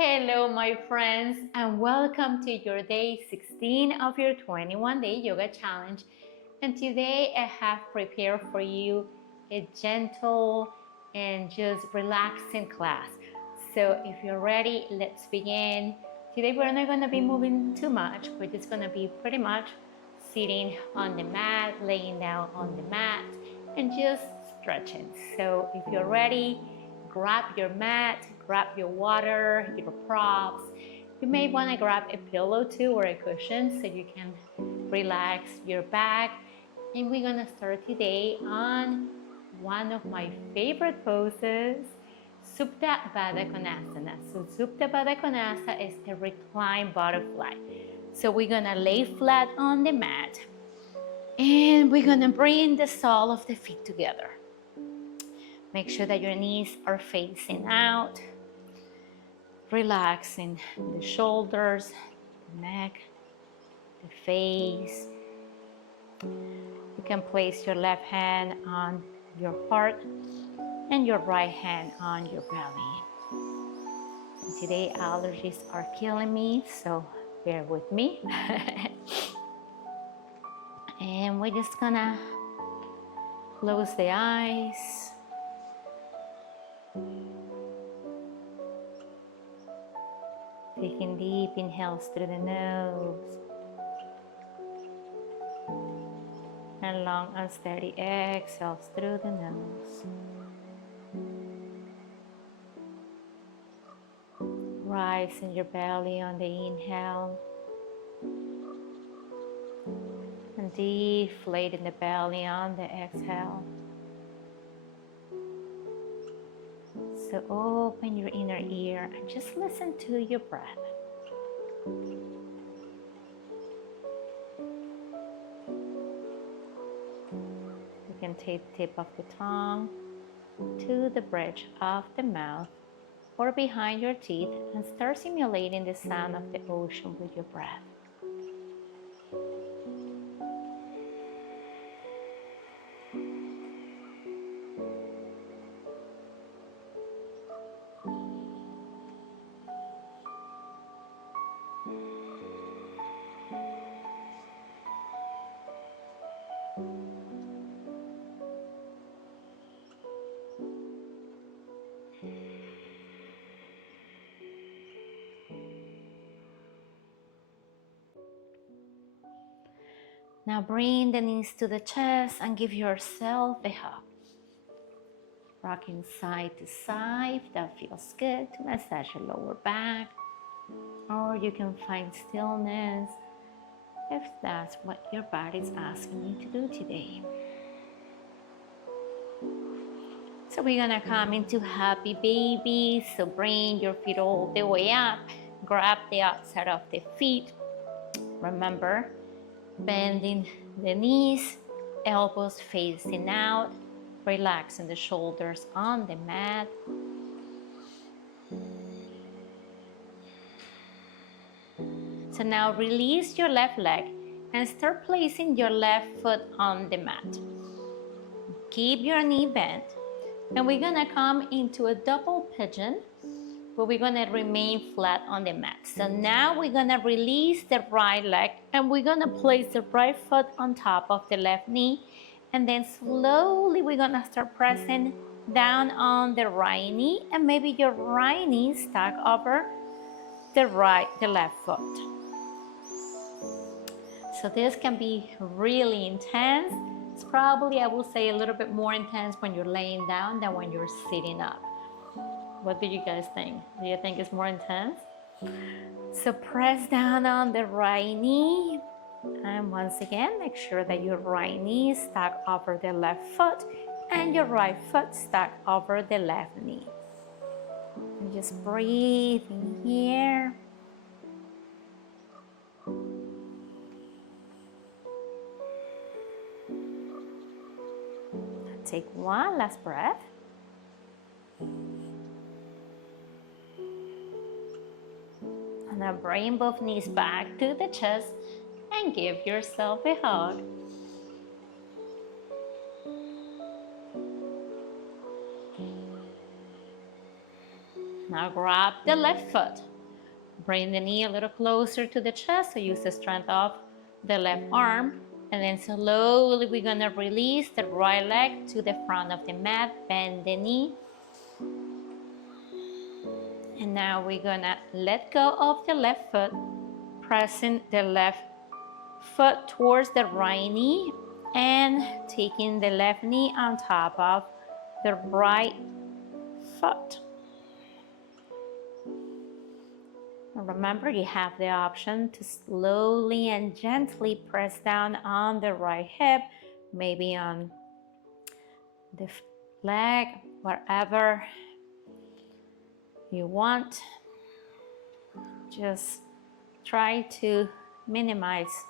Hello, my friends, and welcome to your day 16 of your 21-day yoga challenge. And today I have prepared for you a gentle and just relaxing class. So if you're ready, let's begin. Today we're not going to be moving too much. We're just going to be pretty much sitting on the mat, laying down on the mat, and just stretching. So if you're ready, grab your mat, grab your water, your props. You may want to grab a pillow too or a cushion so you can relax your back. And we're gonna start today on one of my favorite poses, Supta Baddha Konasana. So Supta Baddha Konasana is the reclined butterfly. So we're gonna lay flat on the mat and we're gonna bring the sole of the feet together. Make sure that your knees are facing out, relaxing the shoulders, the neck, the face. You can place your left hand on your heart and your right hand on your belly. And today allergies are killing me, so bear with me. And we're just gonna close the eyes. Taking deep inhales through the nose and long and steady exhales through the nose. Rise in your belly on the inhale and deflate in the belly on the exhale. So open your inner ear and just listen to your breath. You can take the tip of the tongue to the bridge of the mouth or behind your teeth and start simulating the sound of the ocean with your breath. Now bring the knees to the chest and give yourself a hug. Rocking side to side, if that feels good, to massage your lower back. Or you can find stillness if that's what your body's asking you to do today. So we're gonna come into happy baby. So bring your feet all the way up. Grab the outside of the feet. Remember, bending the knees, elbows facing out, relaxing the shoulders on the mat. So now release your left leg and start placing your left foot on the mat. Keep your knee bent and we're gonna come into a double pigeon where we're gonna remain flat on the mat. So now we're gonna release the right leg and we're gonna place the right foot on top of the left knee, and then slowly we're gonna start pressing down on the right knee, and maybe your right knee stack over the left foot. So this can be really intense. It's probably, I will say, a little bit more intense when you're laying down than when you're sitting up. What do you guys think? Do you think it's more intense? So press down on the right knee. And once again, make sure that your right knee is stacked over the left foot and your right foot stacked over the left knee. And just breathe in here. Take one last breath. Now bring both knees back to the chest and give yourself a hug. Now grab the left foot. Bring the knee a little closer to the chest, so use the strength of the left arm. And then slowly we're gonna release the right leg to the front of the mat, bend the knee. And now we're gonna let go of the left foot, pressing the left foot towards the right knee and taking the left knee on top of the right foot. Remember, you have the option to slowly and gently press down on the right hip, maybe on the leg, wherever you want. Just try to minimize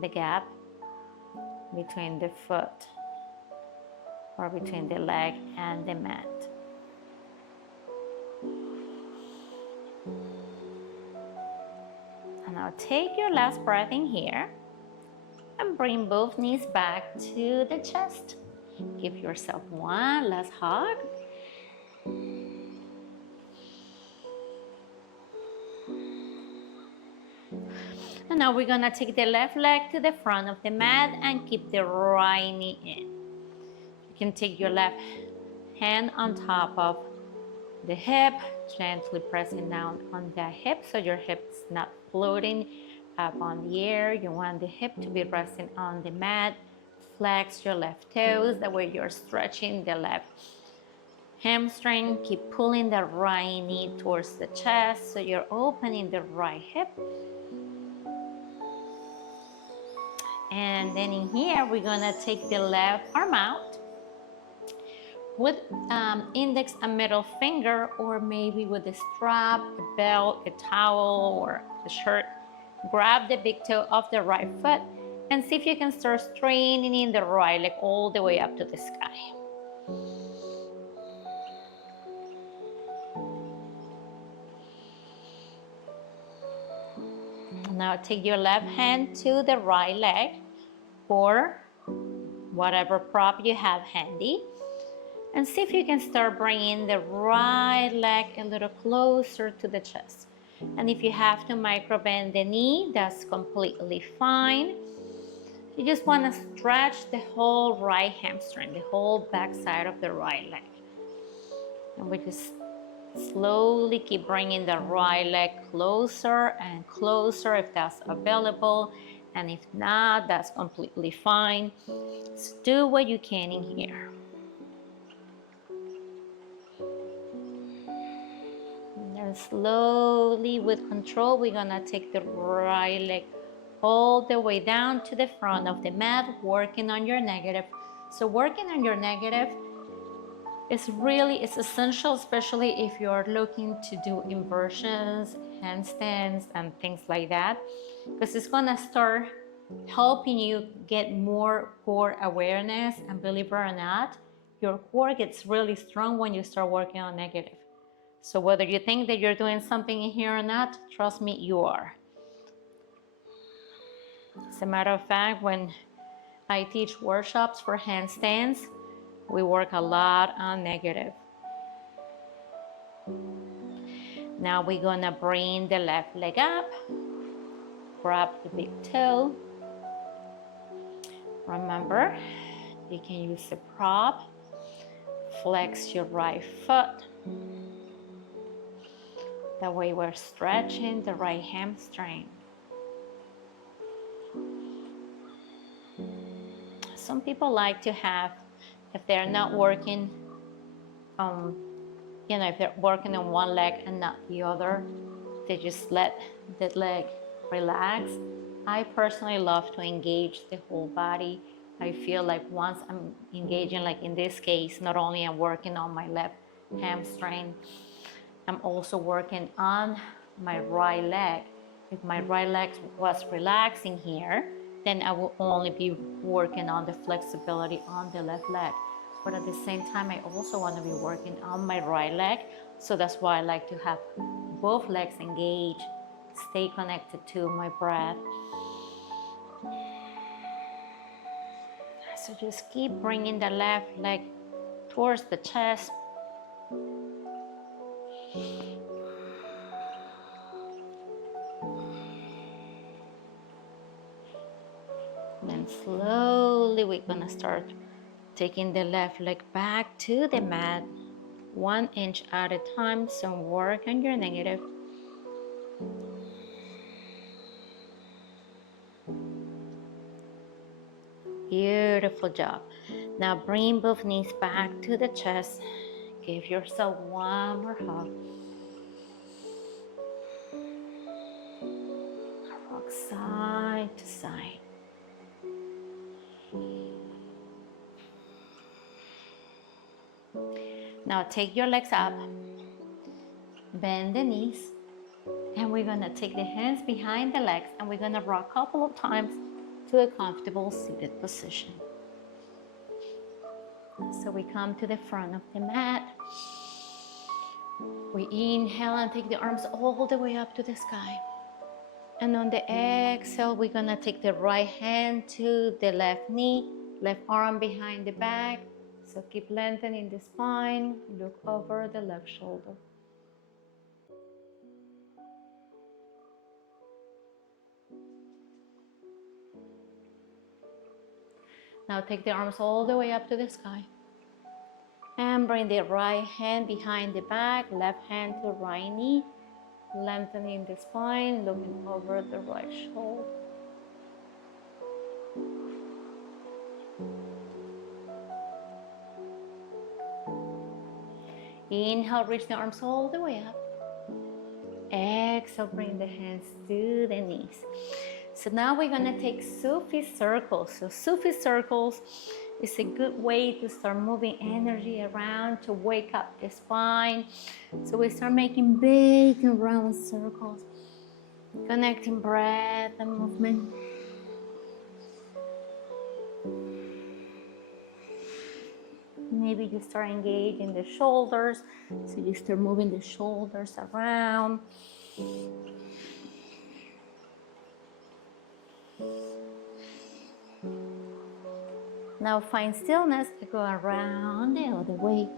the gap between the foot or between the leg and the mat. And now take your last breath in here and bring both knees back to the chest. Give yourself one last hug. And now we're gonna take the left leg to the front of the mat and keep the right knee in. You can take your left hand on top of the hip, gently pressing down on the hip so your hip is not floating up on the air. You want the hip to be resting on the mat. Flex your left toes, that way you're stretching the left hamstring. Keep pulling the right knee towards the chest so you're opening the right hip. And then in here, we're gonna take the left arm out with index and middle finger, or maybe with a strap, a belt, a towel, or a shirt. Grab the big toe of the right foot and see if you can start straightening the right leg all the way up to the sky. Now take your left hand to the right leg or whatever prop you have handy, and see if you can start bringing the right leg a little closer to the chest. And if you have to micro bend the knee, that's completely fine. You just want to stretch the whole right hamstring, the whole back side of the right leg. And we just slowly keep bringing the right leg closer and closer if that's available. And if not, that's completely fine. So do what you can in here. And then slowly, with control, we're gonna take the right leg all the way down to the front of the mat, working on your negative. So working on your negative is essential, especially if you're looking to do inversions, handstands, and things like that, because it's gonna start helping you get more core awareness. And believe it or not, your core gets really strong when you start working on negative. So whether you think that you're doing something in here or not, trust me, you are. As a matter of fact, when I teach workshops for handstands, we work a lot on negative. Now we're gonna bring the left leg up, grab the big toe. Remember, you can use the prop, flex your right foot. That way we're stretching the right hamstring. Some people like to have, if they're not working, if they're working on one leg and not the other, they just let the leg relax. I personally love to engage the whole body. I feel like once I'm engaging, like in this case, not only I'm working on my left hamstring, I'm also working on my right leg. If my right leg was relaxing here, then I will only be working on the flexibility on the left leg. But at the same time, I also want to be working on my right leg. So that's why I like to have both legs engaged, stay connected to my breath. So just keep bringing the left leg towards the chest. Then slowly we're gonna start taking the left leg back to the mat, 1 inch at a time. So work on your negative. Beautiful job. Now bring both knees back to the chest. Give yourself one more hug. Rock side to side. Now take your legs up. Bend the knees. And we're gonna take the hands behind the legs and we're gonna rock a couple of times to a comfortable seated position. So we come to the front of the mat. We inhale and take the arms all the way up to the sky. And on the exhale, we're gonna take the right hand to the left knee, left arm behind the back. So keep lengthening the spine, look over the left shoulder. Now take the arms all the way up to the sky. And bring the right hand behind the back, left hand to right knee, lengthening the spine, looking over the right shoulder. Inhale, reach the arms all the way up. Exhale, bring the hands to the knees. So now we're gonna take Sufi circles. So Sufi circles is a good way to start moving energy around to wake up the spine. So we start making big and round circles, connecting breath and movement. Maybe you start engaging the shoulders, so you start moving the shoulders around. Now find stillness and go around the other way.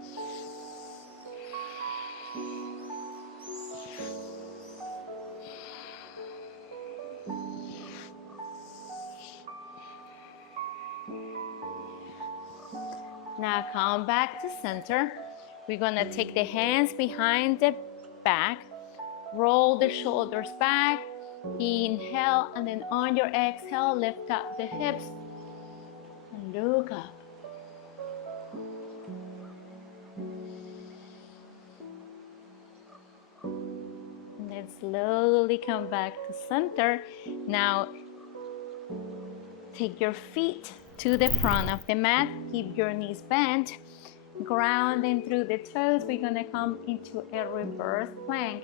Now come back to center. We're gonna take the hands behind the back, roll the shoulders back, inhale, and then on your exhale, lift up the hips and look up. And then slowly come back to center. Now take your feet to the front of the mat, keep your knees bent, grounding through the toes. We're gonna come into a reverse plank.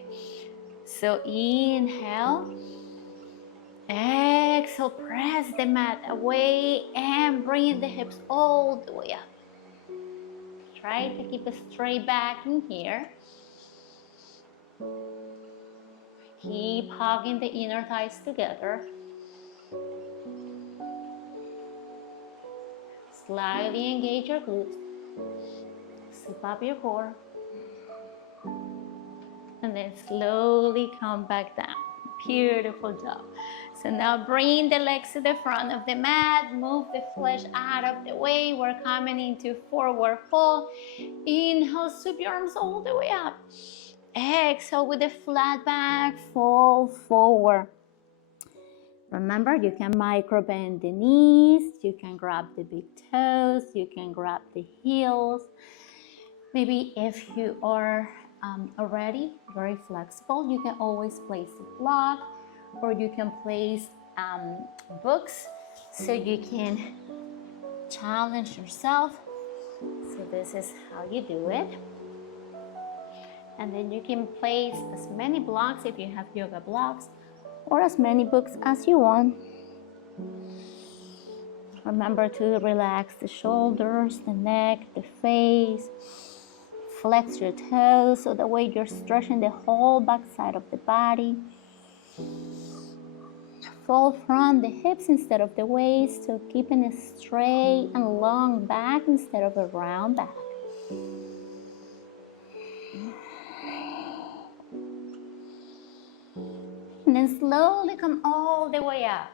So inhale, exhale, press the mat away and bring the hips all the way up. Try to keep a straight back in here. Keep hugging the inner thighs together. Slightly engage your glutes. Slip up your core. And then slowly come back down. Beautiful job. So now bring the legs to the front of the mat. Move the flesh out of the way. We're coming into forward fold. Inhale, sweep your arms all the way up. Exhale with a flat back, fold forward. Remember, you can micro bend the knees. You can grab the big toes. You can grab the heels. Maybe if you are already very flexible, you can always place a block, or you can place books so you can challenge yourself. So this is how you do it. And then you can place as many blocks if you have yoga blocks, or as many books as you want. Remember to relax the shoulders, the neck, the face. Flex your toes so that way you're stretching the whole back side of the body. Fold from the hips instead of the waist, so keeping a straight and long back instead of a round back. And then slowly come all the way up.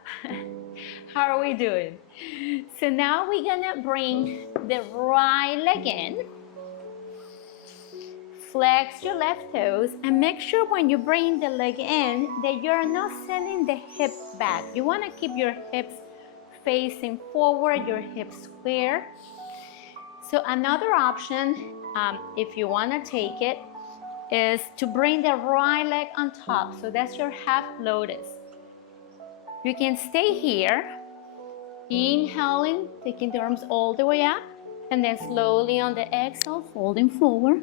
How are we doing? So now we're gonna bring the right leg in. Flex your left toes and make sure when you bring the leg in that you're not sending the hip back. You wanna keep your hips facing forward, your hips square. So another option, if you wanna take it, is to bring the right leg on top. So that's your half lotus. You can stay here, inhaling, taking the arms all the way up, and then slowly on the exhale, folding forward.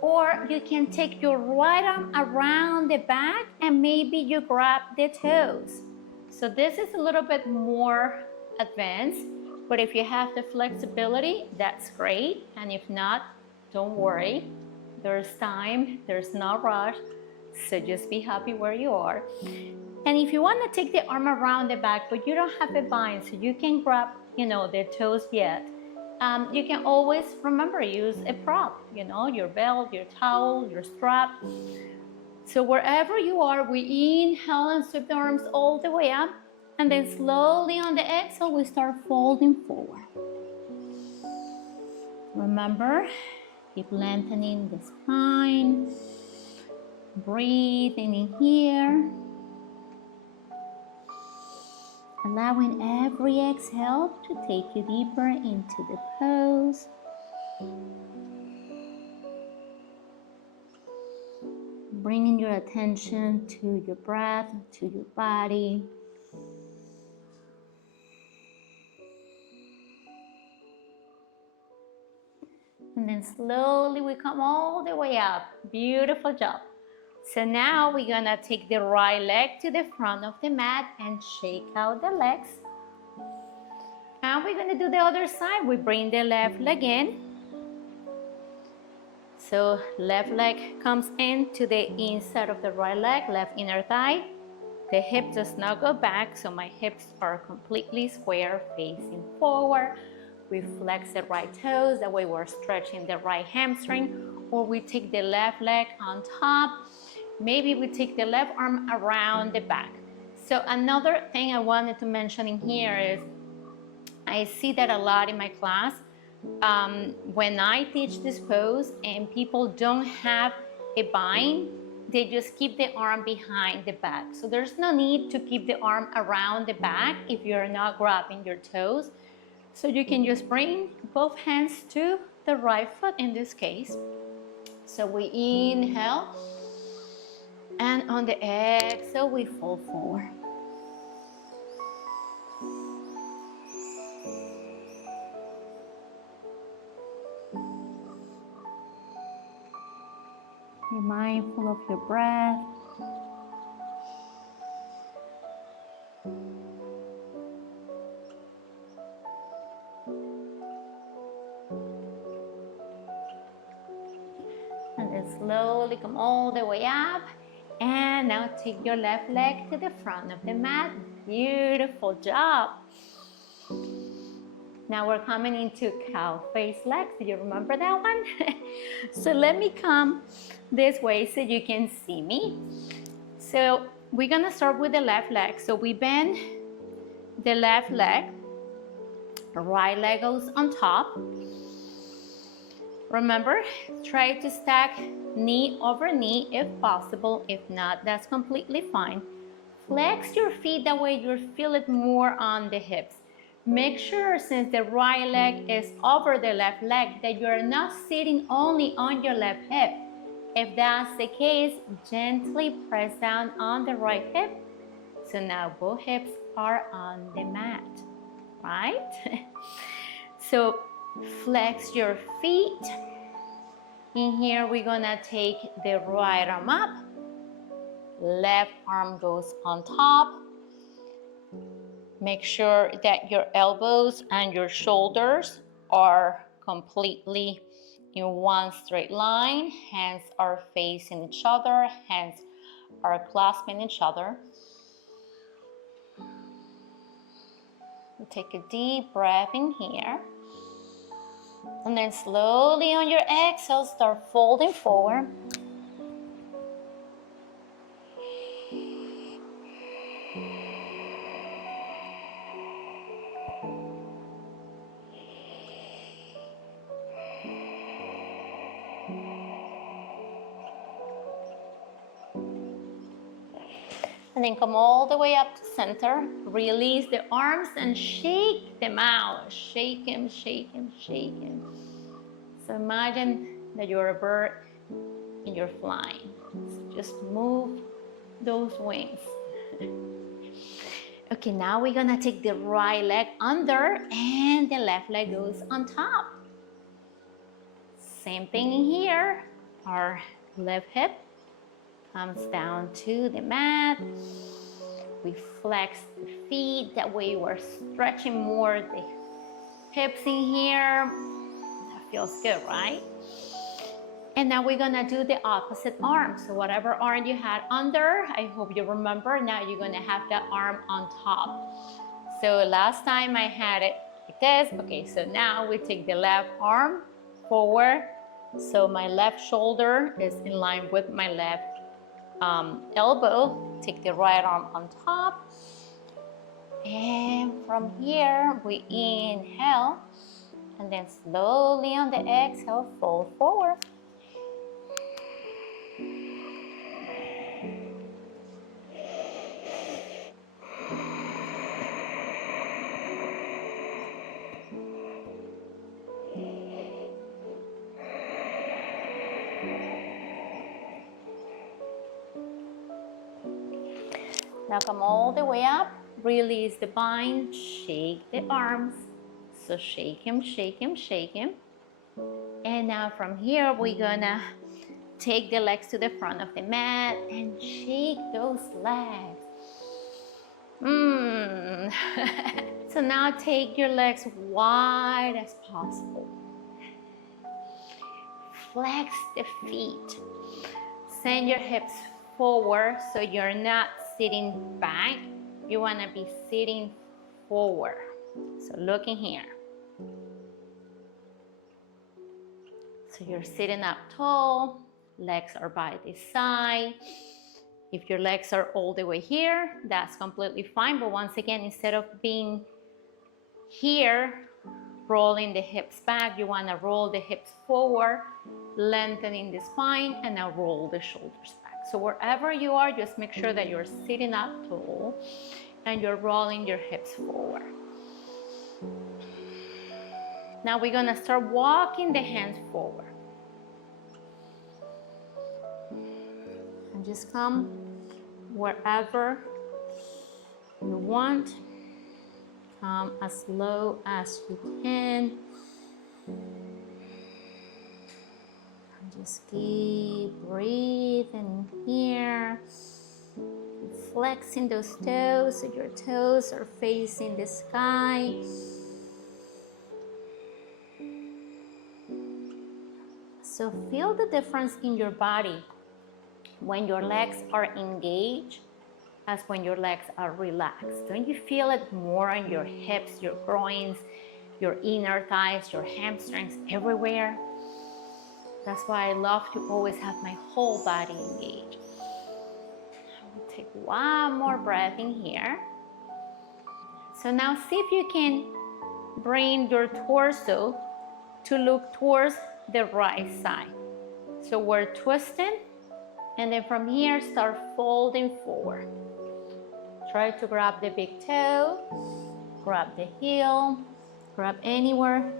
Or you can take your right arm around the back and maybe you grab the toes. So this is a little bit more advanced, but if you have the flexibility, that's great. And if not, don't worry. There's time, there's no rush. So just be happy where you are. And if you want to take the arm around the back, but you don't have a bind, so you can grab, the toes yet. You can always, remember, use a prop, your belt, your towel, your strap. So wherever you are, we inhale and sweep the arms all the way up. And then slowly on the exhale, we start folding forward. Remember, keep lengthening the spine. Breathing in here. Allowing every exhale to take you deeper into the pose. Bringing your attention to your breath, to your body. And then slowly we come all the way up. Beautiful job. So now we're gonna take the right leg to the front of the mat and shake out the legs. And we're gonna do the other side. We bring the left leg in. So left leg comes into the inside of the right leg, left inner thigh. The hip does not go back, so my hips are completely square, facing forward. We flex the right toes, that way we're stretching the right hamstring, or we take the left leg on top. Maybe we take the left arm around the back. So another thing I wanted to mention in here is, I see that a lot in my class. When I teach this pose and people don't have a bind, they just keep the arm behind the back. So there's no need to keep the arm around the back if you're not grabbing your toes. So you can just bring both hands to the right foot in this case. So we inhale. And on the exhale, we fold forward. Be mindful of your breath. And then slowly come all the way up. And now take your left leg to the front of the mat. Beautiful job. Now we're coming into cow face legs. Do you remember that one? So let me come this way so you can see me. So we're gonna start with the left leg. So we bend the left leg. The right leg goes on top. Remember, try to stack knee over knee if possible. If not, that's completely fine. Flex your feet, that way you'll feel it more on the hips. Make sure, since the right leg is over the left leg, that you're not sitting only on your left hip. If that's the case, gently press down on the right hip. So now both hips are on the mat, right? So flex your feet. In here, we're gonna take the right arm up. Left arm goes on top. Make sure that your elbows and your shoulders are completely in one straight line. Hands are facing each other. Hands are clasping each other. Take a deep breath in here. And then slowly on your exhale, start folding forward. And then come all the way up to center. Release the arms and shake them out. Shake them, shake them, shake them. So imagine that you're a bird and you're flying. So just move those wings. Okay, now we're gonna take the right leg under and the left leg goes on top. Same thing in here. Our left hip comes down to the mat. We flex the feet, that way we're stretching more the hips in here. That feels good, right? And now we're gonna do the opposite arm. So whatever arm you had under, I hope you remember, now you're gonna have that arm on top. So last time I had it like this. Okay, so now we take the left arm forward. So my left shoulder is in line with my left elbow. Take the right arm on top. And from here, we inhale. And then slowly on the exhale, fold forward. Now come all the way up, release the bind, shake the arms. So shake him, shake him, shake him. And now from here, we're gonna take the legs to the front of the mat and shake those legs. So now take your legs wide as possible. Flex the feet. Send your hips forward so you're not sitting back. You want to be sitting forward. So looking here. So you're sitting up tall, legs are by the side. If your legs are all the way here, that's completely fine. But once again, instead of being here, rolling the hips back, you want to roll the hips forward, lengthening the spine, and now roll the shoulders back. So wherever you are, just make sure that you're sitting up tall and you're rolling your hips forward. Now we're gonna start walking the hands forward. And just come wherever you want. Come as low as you can. Just keep breathing here. Flexing those toes so your toes are facing the sky. So feel the difference in your body when your legs are engaged as when your legs are relaxed. Don't you feel it more on your hips, your groins, your inner thighs, your hamstrings, everywhere? That's why I love to always have my whole body engaged. We'll take one more breath in here. So now see if you can bring your torso to look towards the right side. So we're twisting, and then from here start folding forward. Try to grab the big toe, grab the heel, grab anywhere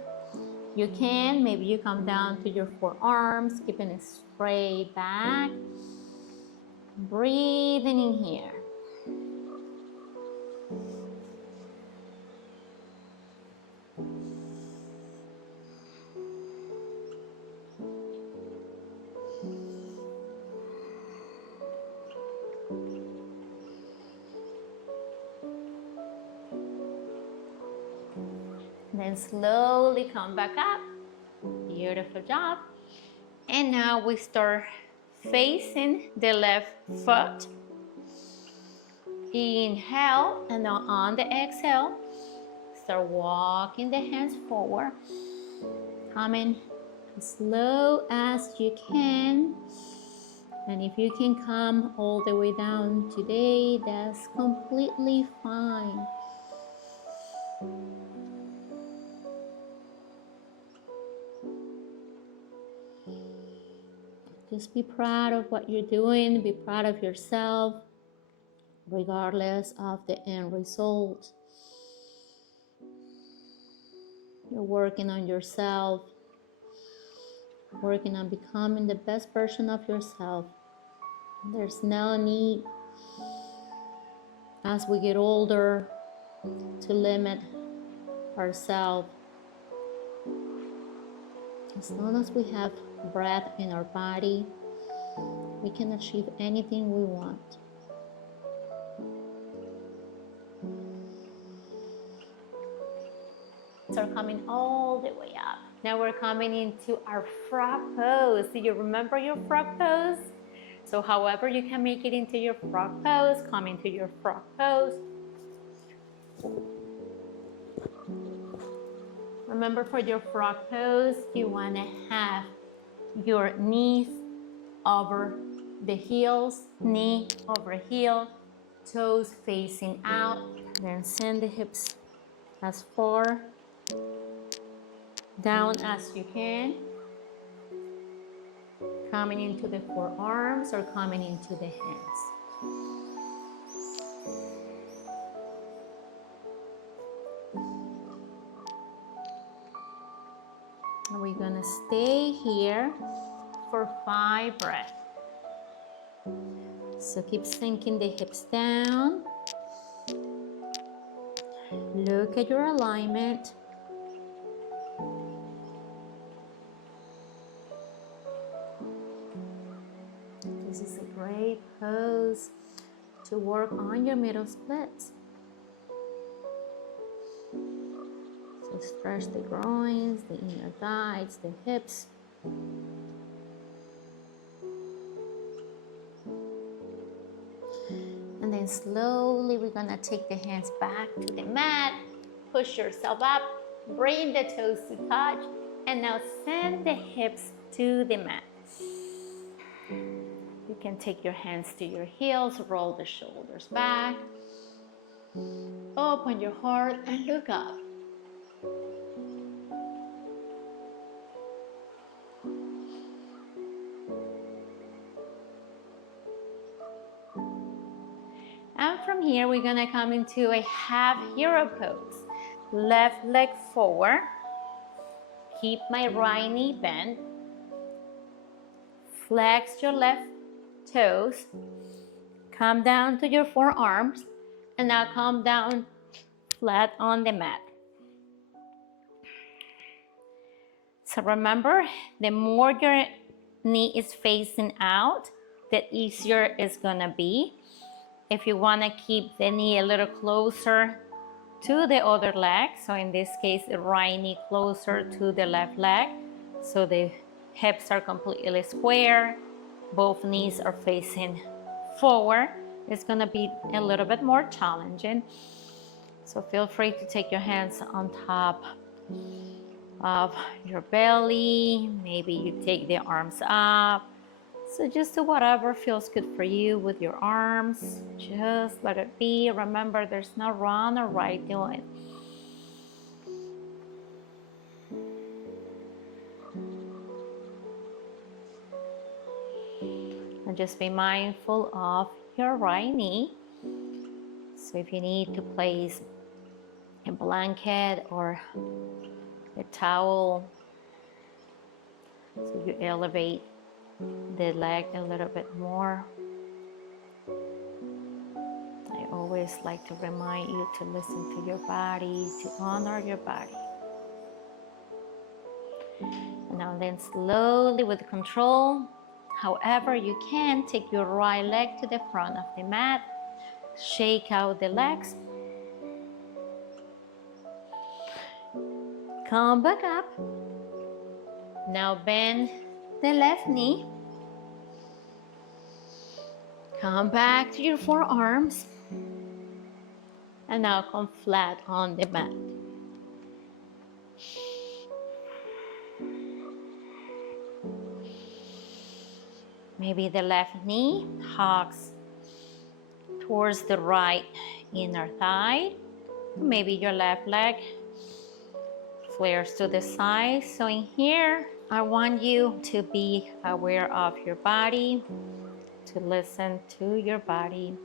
you can. Maybe you come down to your forearms, keeping it straight back. Breathing in here. Then slowly come back up. Beautiful job. And now we start facing the left foot. Inhale, and now on the exhale, start walking the hands forward. Coming as slow as you can. And if you can come all the way down today, that's completely fine. Just be proud of what you're doing, be proud of yourself. regardless of the end result. You're working on yourself, working on becoming the best version of yourself. There's no need, as we get older, to limit ourselves. As long as we have breath in our body, we can achieve anything we want. Are coming all the way up. Now we're coming into our frog pose. Do you remember your frog pose? So however you can make it into your frog pose, come into your frog pose. Remember, for your frog pose, you want to have your knees over the heels, knee over heel, toes facing out. Then send the hips as far down as you can, coming into the forearms or coming into the hands. And we're gonna stay here for 5 breaths. So keep sinking the hips down. Look at your alignment. This is a great pose to work on your middle splits. So stretch the groins, the inner thighs, the hips. And then slowly we're gonna take the hands back to the mat, push yourself up, bring the toes to touch, and now send the hips to the mat. You can take your hands to your heels, roll the shoulders back, open your heart and look up. And from here, we're gonna come into a half hero pose. Left leg forward, keep my right knee bent, flex your left toes, come down to your forearms, and now come down flat on the mat. So remember, the more your knee is facing out, the easier it's gonna be. If you wanna keep the knee a little closer to the other leg, so in this case, the right knee closer to the left leg, so the hips are completely square, both knees are facing forward, it's gonna be a little bit more challenging. So feel free to take your hands on top of your belly. Maybe you take the arms up. So just do whatever feels good for you with your arms. Just let it be. Remember, there's no wrong or right doing. And just be mindful of your right knee. So if you need to place a blanket or a towel, so you elevate the leg a little bit more. I always like to remind you to listen to your body, to honor your body. And now then slowly with control, however you can, take your right leg to the front of the mat, shake out the legs, come back up. Now bend the left knee, come back to your forearms, and now come flat on the mat. Maybe the left knee hugs towards the right inner thigh. Maybe your left leg flares to the side. So in here, I want you to be aware of your body, to listen to your body.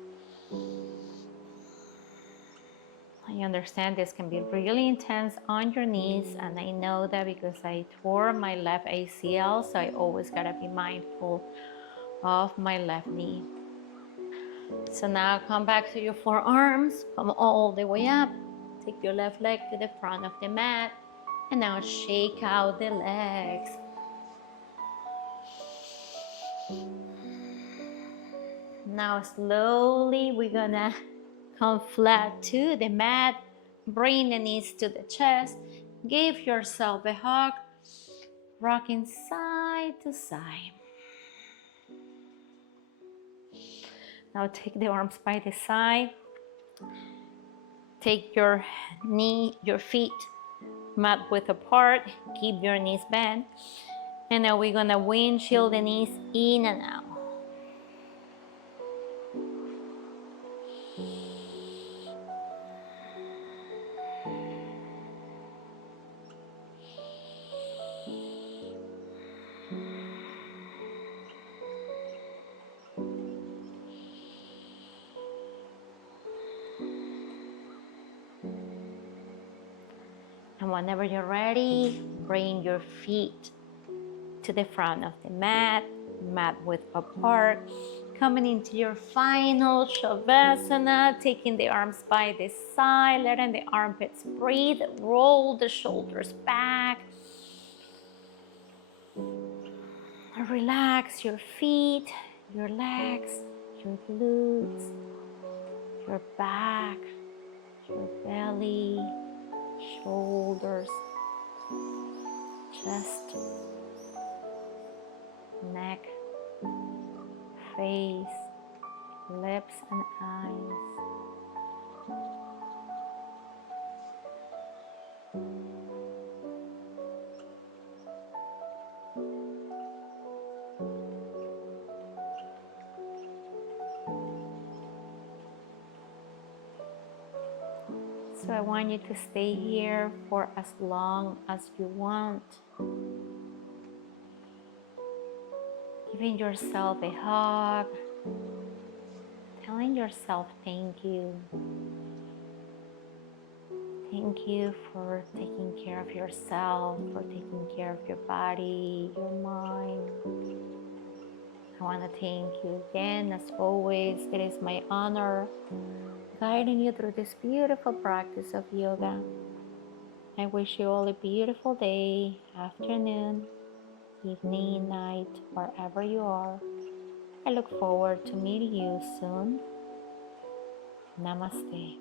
I understand this can be really intense on your knees, and I know that because I tore my left ACL, so I always gotta be mindful of my left knee. So now come back to your forearms, come all the way up, take your left leg to the front of the mat, and now shake out the legs. Now slowly we're gonna come flat to the mat, bring the knees to the chest, give yourself a hug, rocking side to side. Now take the arms by the side, take your feet mat width apart, keep your knees bent, and now we're gonna windshield the knees in and out. And whenever you're ready, bring your feet to the front of the mat, mat width apart, coming into your final Savasana, taking the arms by the side, letting the armpits breathe, roll the shoulders back. Relax your feet, your legs, your glutes, your back, your belly, shoulders, chest, neck, face, lips and eyes. So I want you to stay here for as long as you want. Giving yourself a hug, telling yourself thank you. Thank you for taking care of yourself, for taking care of your body, your mind. I want to thank you again. As always, it is my honor guiding you through this beautiful practice of yoga. I wish you all a beautiful day, afternoon, evening, night, wherever you are. I look forward to meeting you soon. Namaste.